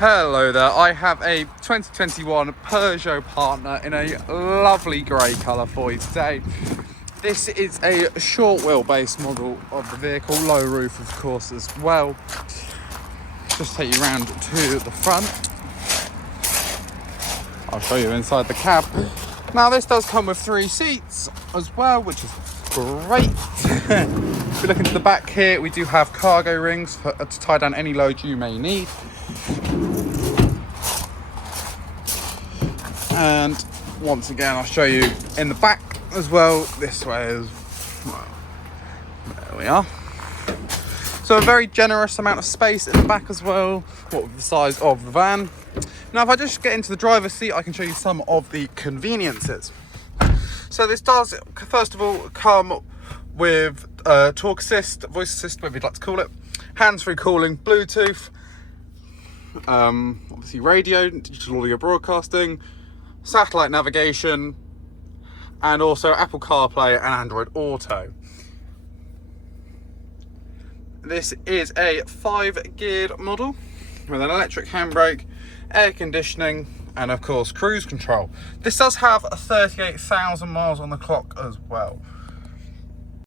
Hello there, I have a 2021 Peugeot Partner in a lovely grey colour for you today. This is a short wheelbase model of the vehicle, low roof of course as well. Just take you round to the front. I'll show you inside the cab. Now this does come with 3 seats as well, which is great. If you look into the back here, we do have cargo rings to tie down any load you may need. And once again, I'll show you in the back as well. This way is, well, there we are. So a very generous amount of space in the back as well, what with the size of the van. Now, if I just get into the driver's seat, I can show you some of the conveniences. So this does, first of all, come with talk assist, voice assist, whatever you'd like to call it, hands-free calling, Bluetooth, obviously radio, digital audio broadcasting, satellite navigation, and also Apple CarPlay and Android Auto. This is a 5-geared model with an electric handbrake, air conditioning, and of course cruise control. This does have 38,000 miles on the clock as well.